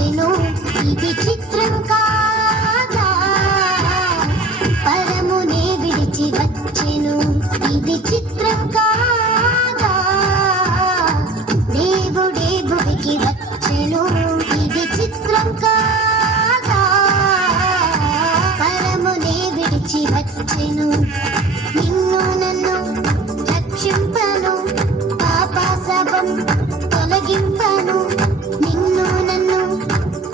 వచ్చెను, ఇది చిత్రం కాదా, పరమునే విడిచి వచ్చెను, ఇది చిత్రం కాదా, దేవుడే భువికి వచ్చెను, ఇది చిత్రం కాదా, పరమునే విడిచి వచ్చెను, నిన్ను నన్ను రక్షింపను, పాపశాపం తొలగింపను, నిన్ను నన్ను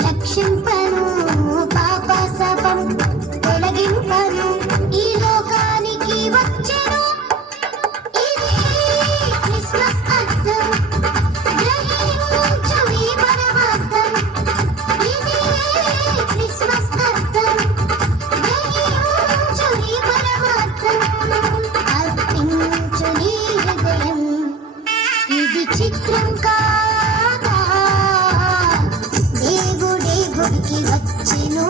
రక్షింపను, పాపశాపం తొలగింపను, ఈ లోకానికి వచ్చెను, ఇది క్రిస్మస్ అర్థం, గ్రహించు ఈ పరమార్థం, ఇది క్రిస్మస్ అర్థం, గ్రహించు ఈ పరమార్థం, అర్పించు నీ హృదయం, ఇది చిత్రం కాదా, దేవుడే భువికి వచ్చెను,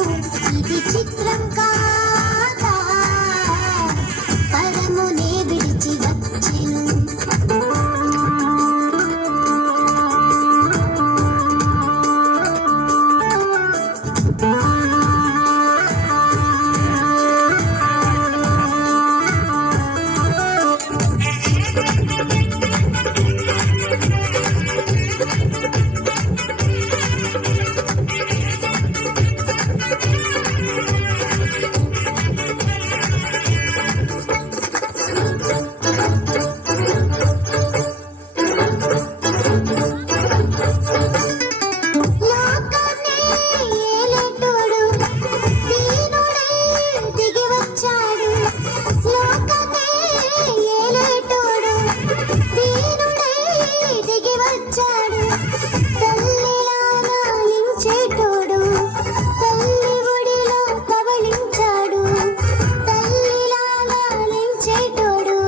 ఇది చిత్రం కాదా, పరమునే విడిచి వచ్చెను. లోకాన్ని ఏలేటోడు, దీనుడై దిగి వచ్చాడు, లోకాన్ని ఏలేటోడు, దీనుడై దిగి వచ్చాడు, తల్లిలా లాలించేటోడు, తల్లి ఒడిలో పవళించాడు, తల్లిలా లాలించేటోడు,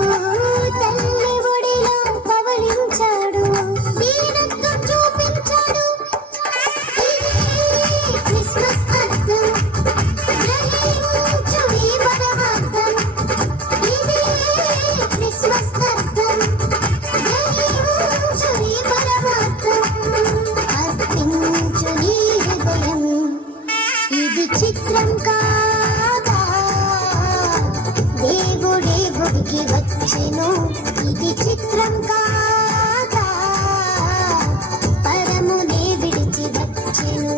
తల్లి ఒడిలో పవళించాడు, దీనత్వం చూపించాడు, ఇది క్రిస్మస్ అర్థం, గ్రహించు ఈ పరమార్థం, ఇది క్రిస్మస్ అర్థం, గ్రహించు ఈ పరమార్థం, అర్పించు నీ హృదయం, ఇది చిత్రం కాదా, దేవుడే భువికి వచ్చెను, ఇది చిత్రం కాదా, పరమునే విడిచి వచ్చెను.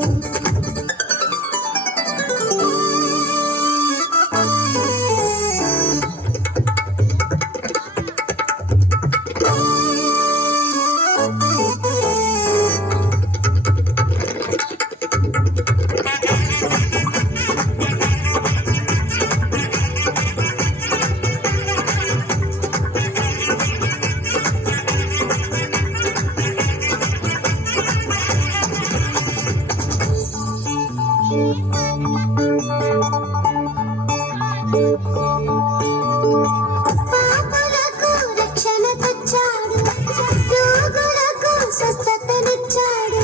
పాపులకు రక్షణ తెచ్చాడు, రోగులకు స్వస్థతనిచ్చాడు,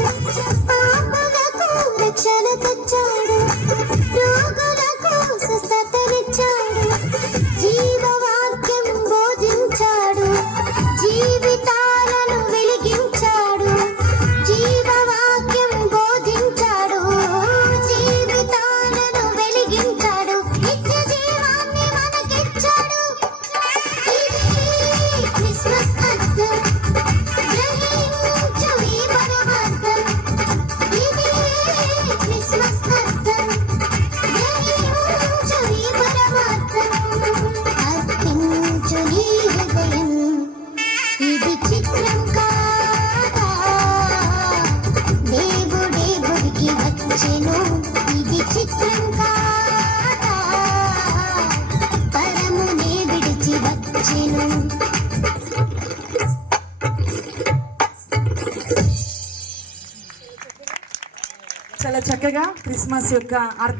పాపులకు రక్షణ తెచ్చాడు, రోగులకు స్వస్థతనిచ్చాడు, జీవవాక్యం బోధించాడు, జీవితాలను వెలిగించాడు, జీవవాక్యం బోధించాడు, జీవితాలను వెలిగించాడు, నిత్య జీవాన్ని మనకిచ్చాడు, ఇది క్రిస్మస్ అర్థం, గ్రహించు ఈ పరమార్థం, ఇది క్రిస్మస్ అర్థం, గ్రహించు ఈ పరమార్థం, అర్పించు నీ హృదయం, ఇది చిత్రం కాదా, దేవుడే భువికి వచ్చెను, ఇది చిత్రం కాదా, పరమునే విడిచి వచ్చెను. చాలా చక్కగా క్రిస్మస్ యొక్క అర్థం